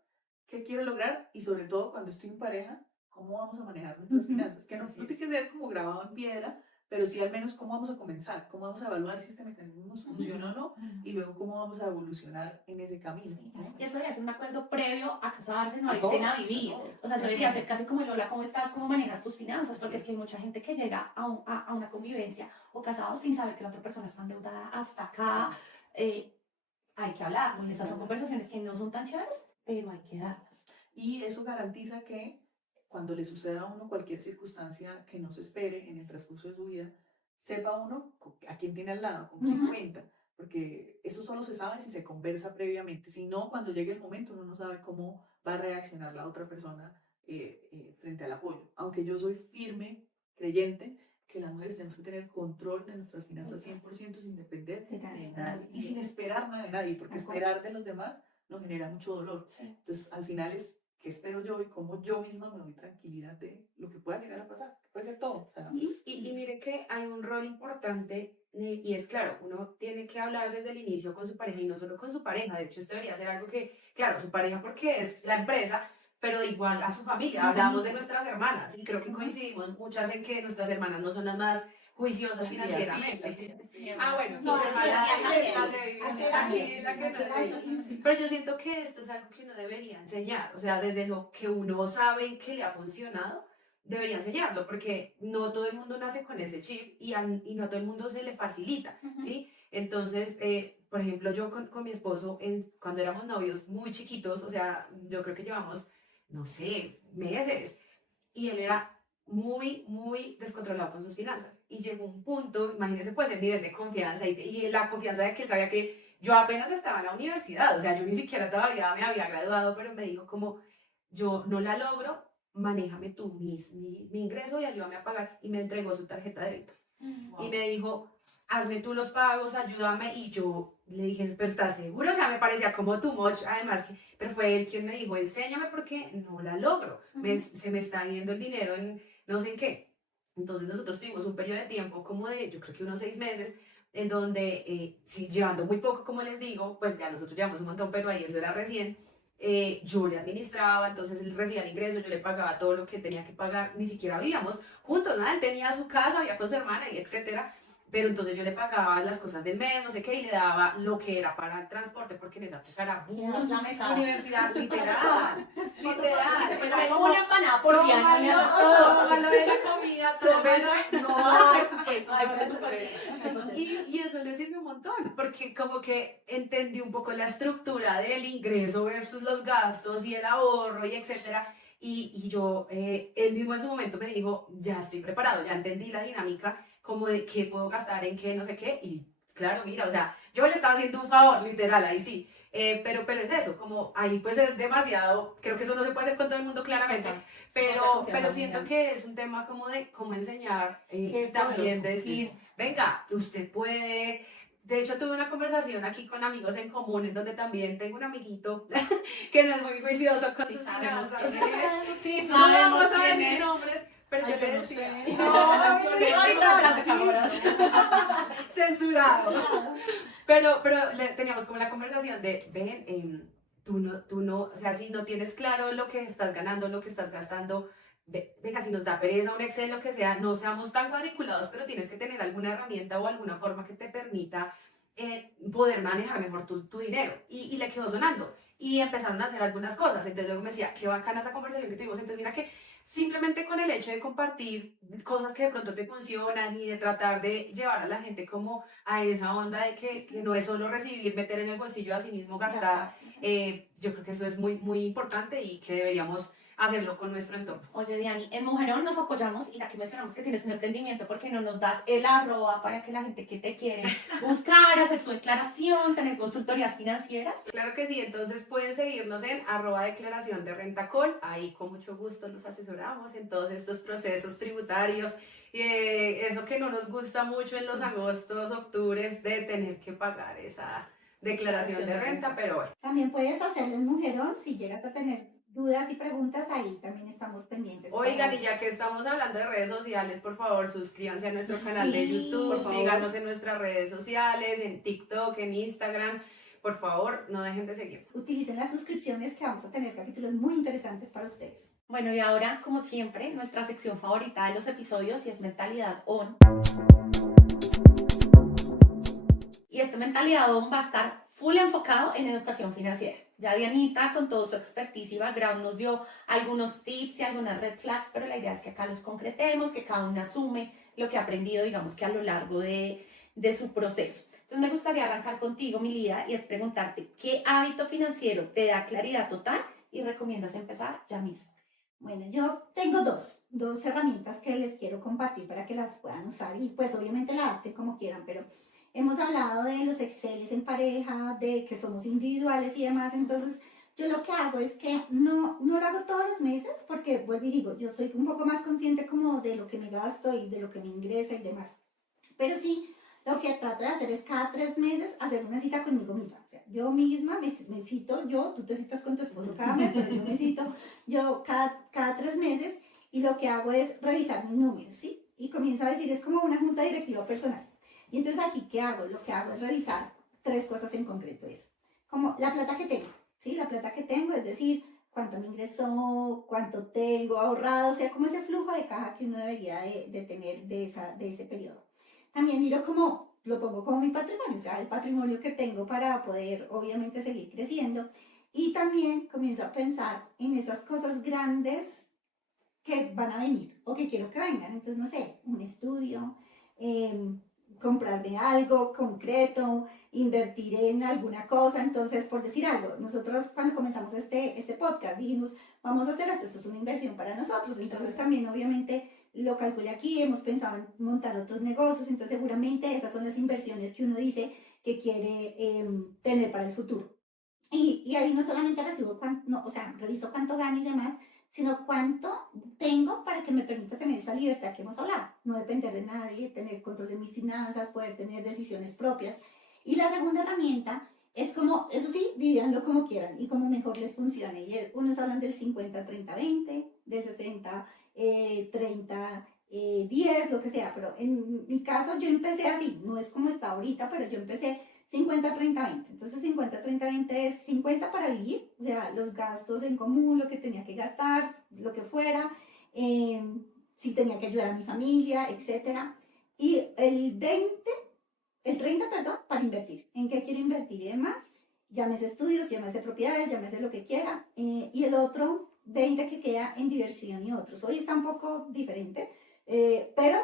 qué quiero lograr, y sobre todo cuando estoy en pareja, cómo vamos a manejar nuestras finanzas. Que no tiene que ser como grabado en piedra, pero sí al menos cómo vamos a comenzar, cómo vamos a evaluar si este mecanismo nos funciona o no, y luego cómo vamos a evolucionar en ese camino. Y eso debería ser un acuerdo previo a casarse, no a irse a vivir. O sea, eso debería ser casi como el hola, ¿cómo estás? ¿Cómo manejas tus finanzas? Porque es que hay mucha gente que llega a una convivencia o casado sin saber que la otra persona está endeudada hasta acá. Hay que hablar, porque esas son conversaciones que no son tan chéveres, pero hay que darlas. Y eso garantiza que cuando le suceda a uno cualquier circunstancia que no se espere en el transcurso de su vida, sepa uno a quién tiene al lado, con quién cuenta, porque eso solo se sabe si se conversa previamente. Si no, cuando llegue el momento uno no sabe cómo va a reaccionar la otra persona frente al apoyo. Aunque yo soy firme creyente que las mujeres tenemos que tener control de nuestras finanzas 100% sin depender de nadie y sin esperar nada de nadie, porque esperar de los demás nos genera mucho dolor. Entonces, al final es qué espero yo y cómo yo misma me doy tranquilidad de lo que pueda llegar a pasar, que puede ser todo. Y miren que hay un rol importante, y es claro, uno tiene que hablar desde el inicio con su pareja, y no solo con su pareja. De hecho, esto debería ser algo que, claro, su pareja porque es la empresa, pero igual a su familia. Hablamos de nuestras hermanas, y creo que coincidimos muchas en que nuestras hermanas no son las más juiciosas financieramente. Bueno, pero yo siento que esto es algo que uno debería enseñar, o sea, desde lo que uno sabe que le ha funcionado, debería enseñarlo, porque no todo el mundo nace con ese chip, y no a todo el mundo se le facilita, ¿sí? Entonces, por ejemplo, yo con mi esposo, cuando éramos novios muy chiquitos, o sea, yo creo que llevamos, no sé, meses, y él era muy descontrolado con sus finanzas. Y llegó un punto, imagínense pues el nivel de confianza y la confianza de que él sabía que yo apenas estaba en la universidad, o sea, yo ni siquiera todavía me había graduado, pero me dijo como, yo no la logro, manéjame tú mi ingreso y ayúdame a pagar. Y me entregó su tarjeta de débito. Wow. Y me dijo, hazme tú los pagos, ayúdame. Y yo le dije, pero ¿estás seguro? O sea, me parecía como too much, además, pero fue él quien me dijo, enséñame porque no la logro. Se me está yendo el dinero en no sé en qué. Entonces nosotros tuvimos un periodo de tiempo como de, yo creo que unos 6 meses, en donde, sí, llevando muy poco, como les digo, pues ya nosotros llevamos un montón, pero ahí eso era recién. Yo le administraba, entonces él recibía el ingreso, yo le pagaba todo lo que tenía que pagar, ni siquiera vivíamos juntos, nada, él tenía su casa, vivía con su hermana y etcétera, pero entonces yo le pagaba las cosas del mes, no sé qué, y le daba lo que era para el transporte, porque en esa época era bus, La mesada. universidad, literal, Se me literal. como una empanada por día, no le hago todo. Todo lo de la comida, cerveza, No, por supuesto. Ay, por supuesto. y eso le sirvió un montón, porque como que entendí un poco la estructura del ingreso versus los gastos y el ahorro y etcétera. Y yo, él mismo en su momento me dijo, ya estoy preparado, ya entendí la dinámica, como de qué puedo gastar en qué, no sé qué. Y claro, mira, o sea, yo le estaba haciendo un favor, literal, ahí sí. Pero es eso, como ahí pues es demasiado, creo que eso no se puede hacer con todo el mundo claramente, pero siento que es un tema como de cómo enseñar, también decir, venga, usted puede. De hecho, tuve una conversación aquí con amigos en común, en donde también tengo un amiguito que no es muy juicioso con sus finanzas. Sí, No vamos sabemos a quién decir es. nombres, pero Ay, yo le no decía, sé. no, Ahorita detrás de cámaras. censurado. Pero teníamos como la conversación de, ven, tú no, o sea, si no tienes claro lo que estás ganando, lo que estás gastando, venga, si nos da pereza un Excel, lo que sea, no seamos tan cuadriculados, pero tienes que tener alguna herramienta o alguna forma que te permita poder manejar mejor tu dinero. Y le quedó sonando. Y empezaron a hacer algunas cosas. Entonces luego me decía, qué bacana esa conversación que tuvimos. Entonces mira que simplemente con el hecho de compartir cosas que de pronto te funcionan y de tratar de llevar a la gente como a esa onda de que no es solo recibir, meter en el bolsillo a sí mismo, gastar, yo creo que eso es muy importante y que deberíamos hacerlo con nuestro entorno. Oye, Diani, en Mujerón nos apoyamos y ya que mencionamos que tienes un emprendimiento, ¿por qué no nos das el arroba para que la gente que te quiere buscar, hacer su declaración, tener consultorías financieras? Claro que sí, entonces pueden seguirnos en @declaración de rentacol, ahí con mucho gusto los asesoramos en todos estos procesos tributarios, eso que no nos gusta mucho en los agostos, octubres, de tener que pagar esa declaración de renta, pero bueno. También puedes hacerlo en Mujerón si llegas a tener dudas y preguntas, ahí también estamos pendientes. Oigan, y ya que estamos hablando de redes sociales, por favor, suscríbanse a nuestro canal de Sí, YouTube, por favor. síganos en nuestras redes sociales, en TikTok, en Instagram. Por favor, no dejen de seguir. Utilicen las suscripciones que vamos a tener capítulos muy interesantes para ustedes. Bueno, y ahora, como siempre, nuestra sección favorita de los episodios y es Mentalidad On. Y este Mentalidad On va a estar full enfocado en educación financiera. Ya Dianita, con todo su expertise y background, nos dio algunos tips y algunas red flags, pero la idea es que acá los concretemos, que cada uno asume lo que ha aprendido, digamos que a lo largo de su proceso. Entonces me gustaría arrancar contigo, Milida, y es preguntarte, ¿qué hábito financiero te da claridad total y recomiendas empezar ya mismo? Bueno, yo tengo dos herramientas que les quiero compartir para que las puedan usar y pues obviamente la adapten como quieran, pero hemos hablado de los Exceles en pareja, de que somos individuales y demás, entonces yo lo que hago es que no lo hago todos los meses porque, vuelvo y digo, yo soy un poco más consciente como de lo que me gasto y de lo que me ingresa y demás, pero sí, lo que trato de hacer es cada 3 meses hacer una cita conmigo misma. O sea, yo misma me cito, tú te citas con tu esposo cada mes, pero yo me cito yo cada 3 meses y lo que hago es revisar mis números, ¿sí? Y comienzo a decir, es como una junta directiva personal. Y entonces aquí, ¿qué hago? Lo que hago es revisar 3 cosas en concreto. Es como la plata que tengo, ¿sí? La plata que tengo, es decir, cuánto me ingresó, cuánto tengo ahorrado, o sea, como ese flujo de caja que uno debería de tener de ese periodo. También miro cómo lo pongo como mi patrimonio, o sea, el patrimonio que tengo para poder obviamente seguir creciendo. Y también comienzo a pensar en esas cosas grandes que van a venir o que quiero que vengan. Entonces, no sé, un estudio, comprarme algo concreto, invertir en alguna cosa. Entonces, por decir algo, nosotros cuando comenzamos este podcast dijimos, vamos a hacer esto es una inversión para nosotros. Entonces, también obviamente lo calculé aquí, hemos pensado en montar otros negocios, entonces seguramente estas son las inversiones que uno dice que quiere tener para el futuro. Y ahí no solamente recibo no, o sea, reviso cuánto gano y demás, sino cuánto tengo para que me permita tener esa libertad que hemos hablado, no depender de nadie, tener control de mis finanzas, poder tener decisiones propias. Y la segunda herramienta es como, eso sí, divídanlo como quieran y como mejor les funcione. Y unos hablan del 50-30-20, del 60-30-10, lo que sea, pero en mi caso yo empecé así, no es como está ahorita, pero yo empecé 50-30-20. Entonces 50-30-20 es 50 para vivir, o sea, los gastos en común, lo que tenía que gastar, lo que fuera, si tenía que ayudar a mi familia, etc. Y el 30, perdón, para invertir. ¿En qué quiero invertir y demás? Llámese estudios, llámese propiedades, llámese lo que quiera. Y el otro 20 que queda en diversión y otros. Hoy está un poco diferente, pero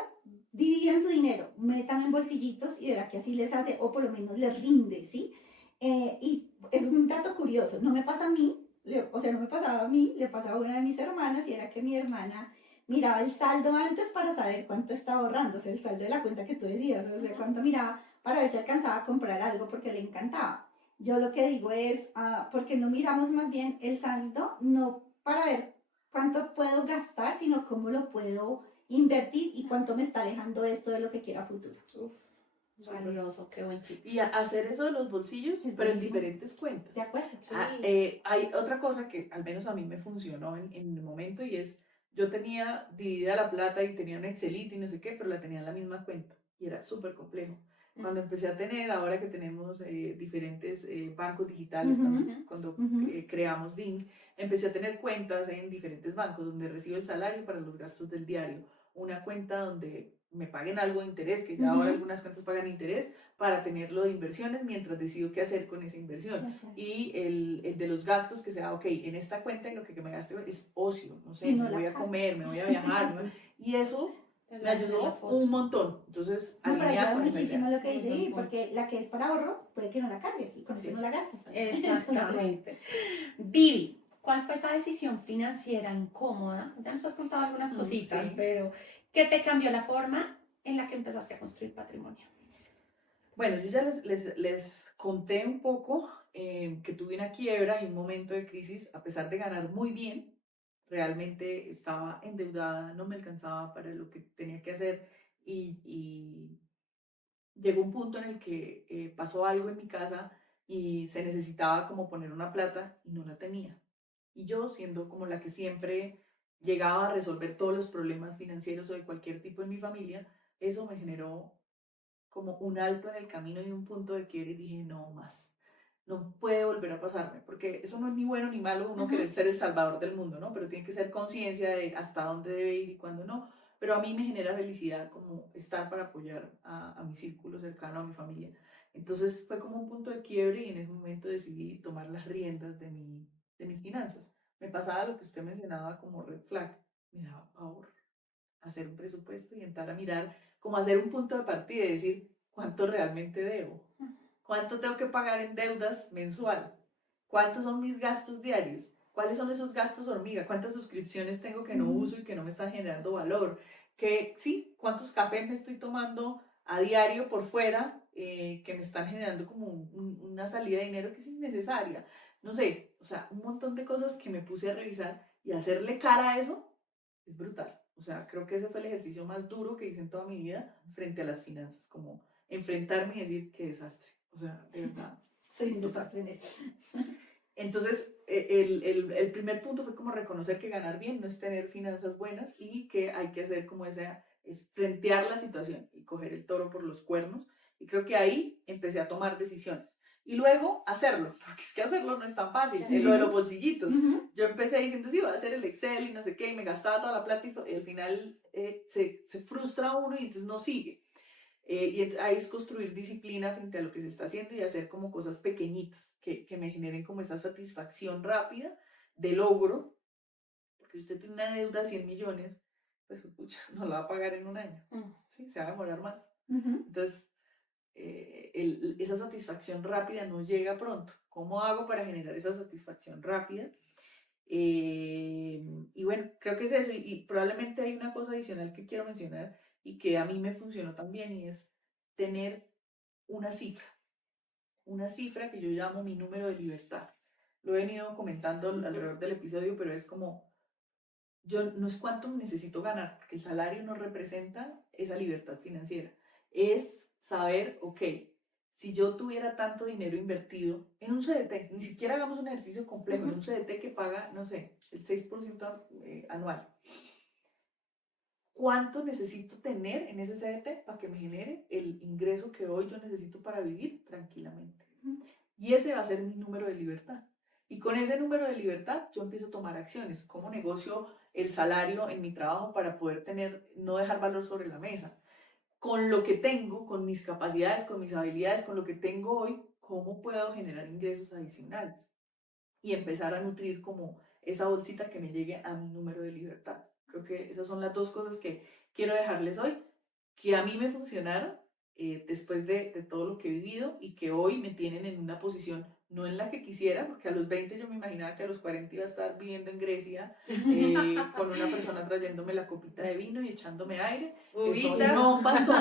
dividen su dinero, metan en bolsillitos y verá que así les hace, o por lo menos les rinde, ¿sí? Y es un dato curioso, no me pasa a mí, o sea, no me pasaba a mí, le pasaba a una de mis hermanas y era que mi hermana miraba el saldo antes para saber cuánto estaba ahorrando, o sea, el saldo de la cuenta que tú decías, o sea, cuánto miraba para ver si alcanzaba a comprar algo porque le encantaba. Yo lo que digo es, porque no miramos más bien el saldo, no para ver cuánto puedo gastar, sino cómo lo puedo invertir y cuánto me está alejando esto de lo que quiero a futuro. Uf, valioso, qué buen chip. Y hacer eso de los bolsillos, Es pero en buenísimo. diferentes cuentas. ¿De acuerdo? Sí. Hay otra cosa que al menos a mí me funcionó en el momento y es, yo tenía dividida la plata y tenía un Excelito y no sé qué, pero la tenía en la misma cuenta y era súper complejo. Cuando empecé a tener, ahora que tenemos diferentes bancos digitales, cuando creamos DING, empecé a tener cuentas en diferentes bancos donde recibo el salario para los gastos del diario, una cuenta donde me paguen algo de interés, que ya ahora algunas cuentas pagan interés, para tenerlo de inversiones mientras decido qué hacer con esa inversión. Y el de los gastos que sea, ok, en esta cuenta en lo que me gaste es ocio, no sé, no me voy a comer, me voy a viajar, y eso me ayudó un montón. Entonces, no, pero ayuda con esa muchísimo idea. lo que dice Vivi, porque la que es para ahorro puede que no la cargues y con eso no la gastes. Exactamente. Vivi, ¿cuál fue esa decisión financiera incómoda? Ya nos has contado algunas cositas, Sí. pero ¿qué te cambió la forma en la que empezaste a construir patrimonio? Bueno, yo ya les conté un poco que tuve una quiebra y un momento de crisis, a pesar de ganar muy bien, realmente estaba endeudada, no me alcanzaba para lo que tenía que hacer y llegó un punto en el que pasó algo en mi casa y se necesitaba como poner una plata y no la tenía. Y yo, siendo como la que siempre llegaba a resolver todos los problemas financieros o de cualquier tipo en mi familia, eso me generó como un alto en el camino y un punto de quiebre y dije, no más, no puede volver a pasarme, porque eso no es ni bueno ni malo, uno querer ser el salvador del mundo, ¿no? Pero tiene que ser conciencia de hasta dónde debe ir y cuándo no. Pero a mí me genera felicidad como estar para apoyar a mi círculo cercano, a mi familia. Entonces fue como un punto de quiebre y en ese momento decidí tomar las riendas de mis finanzas. Me pasaba lo que usted mencionaba como red flag, me daba pavor hacer un presupuesto y entrar a mirar, como hacer un punto de partida y decir cuánto realmente debo, cuánto tengo que pagar en deudas mensual, cuántos son mis gastos diarios, cuáles son esos gastos hormiga, cuántas suscripciones tengo que no uso y que no me están generando valor, que sí, cuántos cafés me estoy tomando a diario por fuera que me están generando como una salida de dinero que es innecesaria. No sé, o sea, un montón de cosas que me puse a revisar y hacerle cara a eso es brutal. O sea, creo que ese fue el ejercicio más duro que hice en toda mi vida frente a las finanzas, como enfrentarme y decir, qué desastre. O sea, de verdad. Soy un desastre en esto. Entonces, el primer punto fue como reconocer que ganar bien no es tener finanzas buenas y que hay que hacer como esa, es frentear la situación y coger el toro por los cuernos. Y creo que ahí empecé a tomar decisiones. Y luego hacerlo, porque es que hacerlo no es tan fácil, es lo de los bolsillitos. Yo empecé diciendo, sí, voy a hacer el Excel y no sé qué, y me gastaba toda la plata y al final se frustra uno y entonces no sigue. Y ahí es construir disciplina frente a lo que se está haciendo y hacer como cosas pequeñitas que me generen como esa satisfacción rápida de logro, porque si usted tiene una deuda de 100 millones, pues pucha, no la va a pagar en un año, ¿sí? Se va a demorar más. Entonces, esa satisfacción rápida no llega pronto. ¿Cómo hago para generar esa satisfacción rápida? Y bueno, creo que es eso. Y probablemente hay una cosa adicional que quiero mencionar y que a mí me funcionó también, y es tener una cifra que yo llamo mi número de libertad. Lo he venido comentando alrededor del episodio, pero es como, yo no es cuánto necesito ganar, porque el salario no representa esa libertad financiera. Es saber, ok, si yo tuviera tanto dinero invertido en un CDT, ni siquiera hagamos un ejercicio complejo, en un CDT que paga, no sé, el 6% anual, ¿cuánto necesito tener en ese CDT para que me genere el ingreso que hoy yo necesito para vivir tranquilamente? Y ese va a ser mi número de libertad. Y con ese número de libertad yo empiezo a tomar acciones. ¿Cómo negocio el salario en mi trabajo para poder no dejar valor sobre la mesa? Con lo que tengo, con mis capacidades, con mis habilidades, con lo que tengo hoy, ¿cómo puedo generar ingresos adicionales? Y empezar a nutrir como esa bolsita que me llegue a mi número de libertad. Creo que esas son las dos cosas que quiero dejarles hoy, que a mí me funcionaron después de todo lo que he vivido, y que hoy me tienen en una posición no en la que quisiera, porque a los 20 yo me imaginaba que a los 40 iba a estar viviendo en Grecia con una persona trayéndome la copita de vino y echándome aire. Eso no pasó,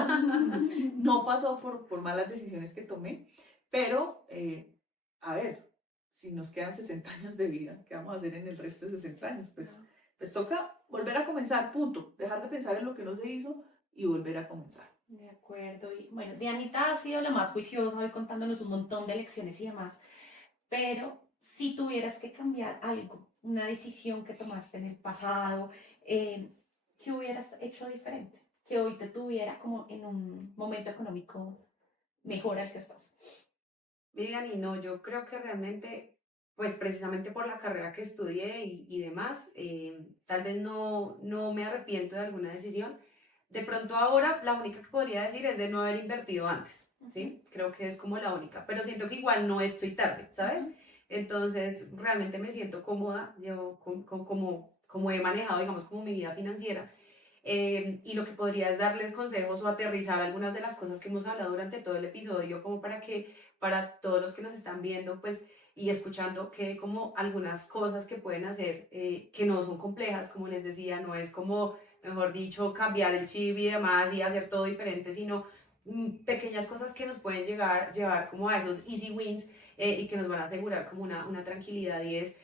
no pasó por malas decisiones que tomé, pero a ver, si nos quedan 60 años de vida, ¿qué vamos a hacer en el resto de 60 años? Pues toca volver a comenzar, punto. Dejar de pensar en lo que no se hizo y volver a comenzar. De acuerdo. Y bueno, Dianita ha sido la más juiciosa hoy contándonos un montón de lecciones y demás. Pero si tuvieras que cambiar algo, una decisión que tomaste en el pasado, ¿qué hubieras hecho diferente? Que hoy te tuviera como en un momento económico mejor al que estás. Miriam, y no, yo creo que realmente, pues precisamente por la carrera que estudié y demás, tal vez no me arrepiento de alguna decisión. De pronto ahora la única que podría decir es de no haber invertido antes, ¿sí? Creo que es como la única, pero siento que igual no estoy tarde, ¿sabes? Entonces realmente me siento cómoda, yo como he manejado, digamos, como mi vida financiera. Y lo que podría es darles consejos o aterrizar algunas de las cosas que hemos hablado durante todo el episodio, como para todos los que nos están viendo, pues, y escuchando, que como algunas cosas que pueden hacer que no son complejas, como les decía, no es como, mejor dicho, cambiar el chip y demás y hacer todo diferente, sino pequeñas cosas que nos pueden llevar como a esos easy wins y que nos van a asegurar como una tranquilidad, y es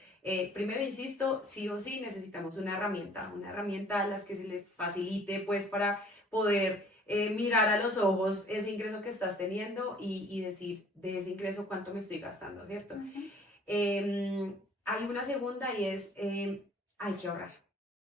primero, insisto, sí o sí necesitamos una herramienta a las que se le facilite pues para poder mirar a los ojos ese ingreso que estás teniendo y decir de ese ingreso cuánto me estoy gastando, ¿cierto? Hay una segunda, y es hay que ahorrar.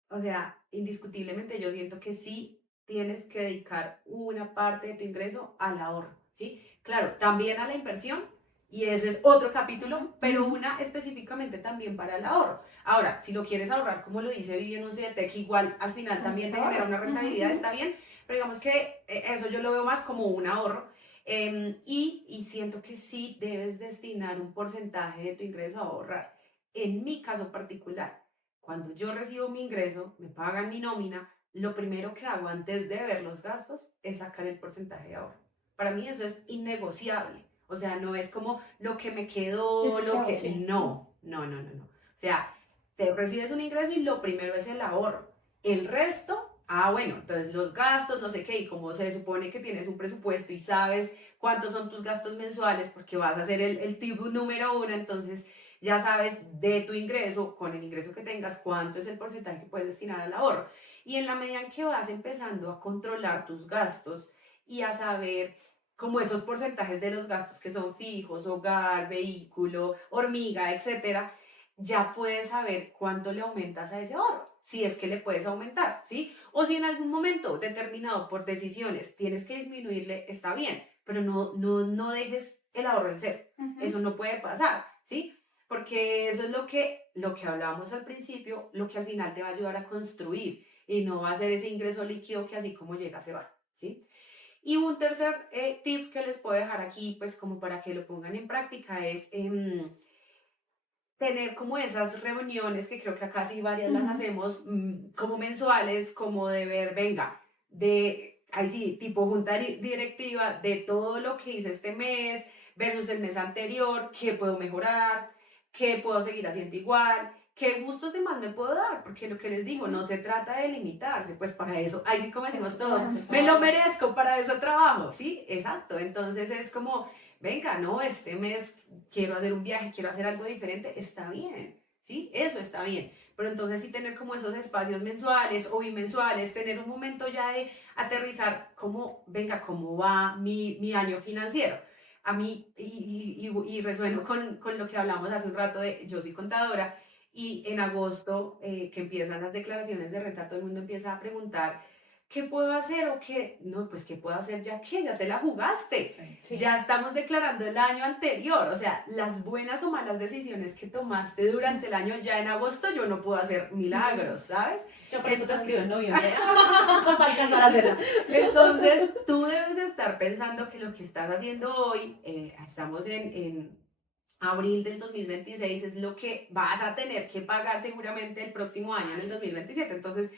O sea, indiscutiblemente yo siento que sí tienes que dedicar una parte de tu ingreso al ahorro, ¿sí? Claro, también a la inversión, y ese es otro capítulo, pero una específicamente también para el ahorro. Ahora, si lo quieres ahorrar, como lo dice Vivi en un CDT, que igual al final también te genera una rentabilidad, está bien, pero digamos que eso yo lo veo más como un ahorro. Y siento que sí debes destinar un porcentaje de tu ingreso a ahorrar. En mi caso particular, cuando yo recibo mi ingreso, me pagan mi nómina, lo primero que hago antes de ver los gastos es sacar el porcentaje de ahorro. Para mí eso es innegociable. O sea, no es como lo que me quedó, lo que... Sí. No. O sea, te recibes un ingreso y lo primero es el ahorro. El resto, bueno, entonces los gastos, no sé qué, y como se supone que tienes un presupuesto y sabes cuántos son tus gastos mensuales, porque vas a hacer el tip número 1, entonces ya sabes de tu ingreso, con el ingreso que tengas, cuánto es el porcentaje que puedes destinar al ahorro. Y en la medida en que vas empezando a controlar tus gastos y a saber como esos porcentajes de los gastos que son fijos, hogar, vehículo, hormiga, etcétera, ya puedes saber cuánto le aumentas a ese ahorro, si es que le puedes aumentar, ¿sí? O si en algún momento determinado por decisiones tienes que disminuirle, está bien, pero no dejes el ahorro en cero. Eso no puede pasar, ¿sí? Porque eso es lo que hablábamos al principio, lo que al final te va a ayudar a construir, y no va a ser ese ingreso líquido que así como llega se va, ¿sí? Y un tercer tip que les puedo dejar aquí, pues como para que lo pongan en práctica, es tener como esas reuniones, que creo que acá sí varias las hacemos, como mensuales, como de ver, venga, ahí sí, tipo junta directiva de todo lo que hice este mes versus el mes anterior, qué puedo mejorar, qué puedo seguir haciendo igual, ¿qué gustos de más me puedo dar? Porque lo que les digo, no se trata de limitarse, pues para eso, ahí sí como decimos todos, me lo merezco, para eso trabajo, ¿sí? Exacto, entonces es como, venga, no, este mes quiero hacer un viaje, quiero hacer algo diferente, está bien, ¿sí? Eso está bien, pero entonces sí tener como esos espacios mensuales o bimensuales, tener un momento ya de aterrizar, como, venga, ¿cómo va mi año financiero? A mí, y resueno con lo que hablamos hace un rato de, yo soy contadora, y en agosto, que empiezan las declaraciones de renta, todo el mundo empieza a preguntar, ¿qué puedo hacer o qué? No, pues ¿qué puedo hacer ya que ya te la jugaste? Sí. Ya estamos declarando el año anterior, o sea, las buenas o malas decisiones que tomaste durante el año, ya en agosto yo no puedo hacer milagros, ¿sabes? Yo por eso te escribo en noviembre para alcanzar a hacerla. Entonces, tú debes de estar pensando que lo que estás haciendo hoy, estamos en abril del 2026, es lo que vas a tener que pagar seguramente el próximo año, en el 2027. Entonces,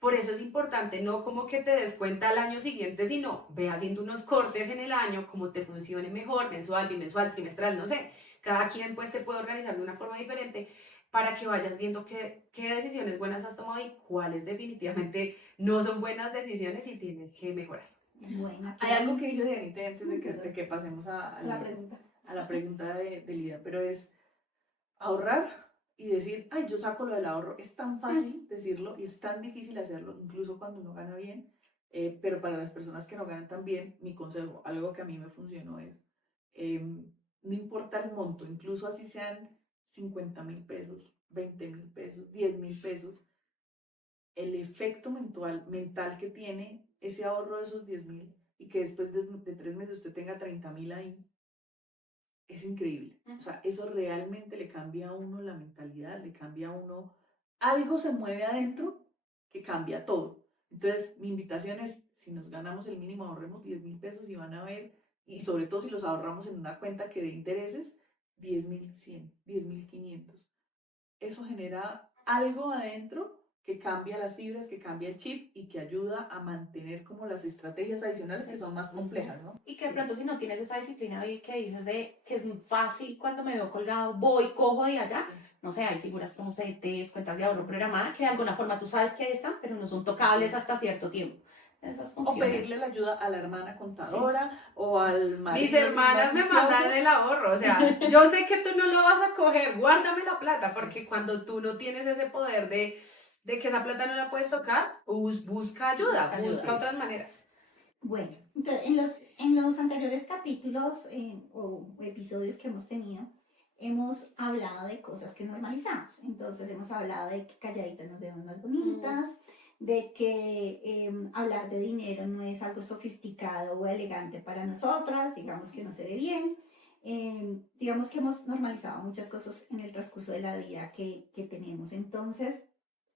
por eso es importante, no como que te des cuenta al año siguiente, sino ve haciendo unos cortes en el año, como te funcione mejor, mensual, bimensual, trimestral, no sé. Cada quien pues se puede organizar de una forma diferente para que vayas viendo qué decisiones buenas has tomado y cuáles definitivamente no son buenas decisiones y tienes que mejorar. Bueno, Hay algo que dijo Dianita antes de que pasemos a la pregunta. a la pregunta de Lida, pero es ahorrar y decir, ay, yo saco lo del ahorro. Es tan fácil decirlo y es tan difícil hacerlo, incluso cuando uno gana bien, pero para las personas que no ganan tan bien, mi consejo, algo que a mí me funcionó es, no importa el monto, incluso así sean 50.000 pesos, 20.000 pesos, 10.000 pesos, el efecto mental que tiene ese ahorro de esos 10.000 y que después de 3 meses usted tenga 30.000 ahí, es increíble. O sea, eso realmente le cambia a uno la mentalidad, le cambia a uno, algo se mueve adentro que cambia todo. Entonces, mi invitación es, si nos ganamos el mínimo, ahorremos 10.000 pesos y van a ver, y sobre todo si los ahorramos en una cuenta que dé intereses, 10.100, 10.500. Eso genera algo adentro que cambia las fibras, que cambia el chip y que ayuda a mantener como las estrategias adicionales que son más complejas, ¿no? Y que de pronto si no tienes esa disciplina que dices de que es fácil cuando me veo colgado, voy, cojo de allá, no sé, hay figuras como CDTs, cuentas de ahorro programada, que de alguna forma tú sabes que están, pero no son tocables hasta cierto tiempo. Esas O funcionan. pedirle la ayuda a la hermana contadora o al marido. Mis hermanas me mandan el ahorro, o sea, yo sé que tú no lo vas a coger, guárdame la plata, porque cuando tú no tienes ese poder de que la plata no la puedes tocar, busca ayuda, busca otras maneras. Bueno, entonces, en los anteriores capítulos o episodios que hemos tenido, hemos hablado de cosas que normalizamos. Entonces hemos hablado de que calladitas nos vemos más bonitas, de que hablar de dinero no es algo sofisticado o elegante para nosotras, digamos que no se ve bien. Digamos que hemos normalizado muchas cosas en el transcurso de la vida que tenemos. Entonces,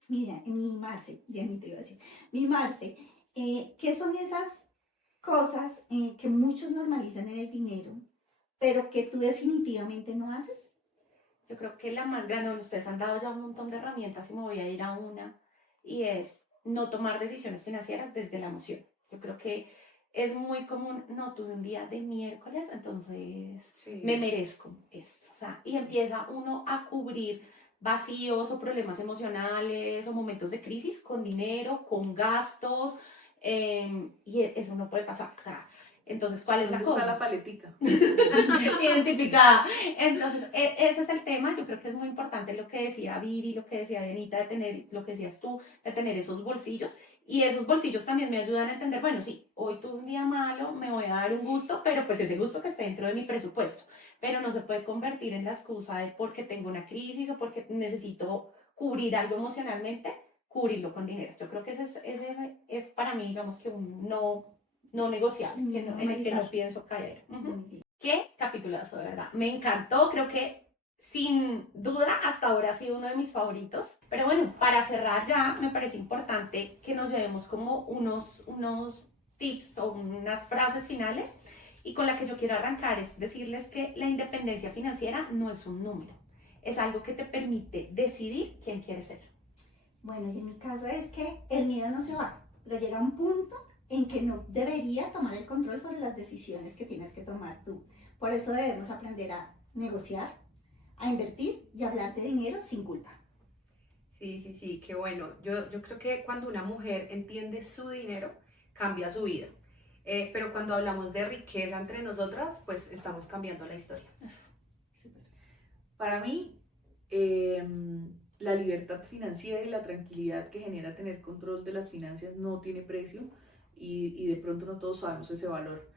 mira, mi Marce, ya ni te iba a decir, mi Marce, ¿qué son esas cosas que muchos normalizan en el dinero, pero que tú definitivamente no haces? Yo creo que la más grande, bueno, ustedes han dado ya un montón de herramientas y me voy a ir a una, y es no tomar decisiones financieras desde la emoción. Yo creo que es muy común, no, tuve un día de miércoles, entonces me merezco esto. O sea, y empieza uno a cubrir vacíos o problemas emocionales o momentos de crisis con dinero, con gastos, y eso no puede pasar. O sea, entonces, ¿cuál es la cosa? ¿Dónde está la paletica? Identificada. Entonces, ese es el tema. Yo creo que es muy importante lo que decía Vivi, lo que decía Denita, de tener, lo que decías tú, de tener esos bolsillos. Y esos bolsillos también me ayudan a entender, bueno, sí, hoy tuve un día malo, me voy a dar un gusto, pero pues ese gusto que esté dentro de mi presupuesto. Pero no se puede convertir en la excusa de porque tengo una crisis o porque necesito cubrir algo emocionalmente, cubrirlo con dinero. Yo creo que ese es para mí, digamos que un no negociable, en el que no pienso caer. Qué capitulazo, de verdad. Me encantó, creo que sin duda hasta ahora ha sido uno de mis favoritos. Pero bueno, para cerrar ya, me parece importante que nos llevemos como unos tips o unas frases finales. Y con la que yo quiero arrancar es decirles que la independencia financiera no es un número. Es algo que te permite decidir quién quieres ser. Bueno, y en mi caso es que el miedo no se va, pero llega un punto en que no debería tomar el control sobre las decisiones que tienes que tomar tú. Por eso debemos aprender a negociar, a invertir y a hablar de dinero sin culpa. Sí, qué bueno. Yo creo que cuando una mujer entiende su dinero, cambia su vida. Pero cuando hablamos de riqueza entre nosotras, pues estamos cambiando la historia. Súper. Para mí, la libertad financiera y la tranquilidad que genera tener control de las finanzas no tiene precio y de pronto no todos sabemos ese valor.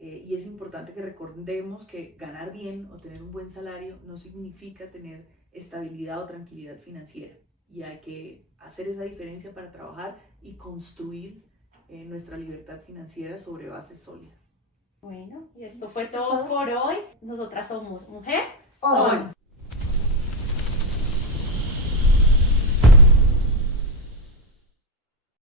Y es importante que recordemos que ganar bien o tener un buen salario no significa tener estabilidad o tranquilidad financiera. Y hay que hacer esa diferencia para trabajar y construir nuestra libertad financiera sobre bases sólidas. Bueno, y esto fue todo por hoy. Nosotras somos Mujer On.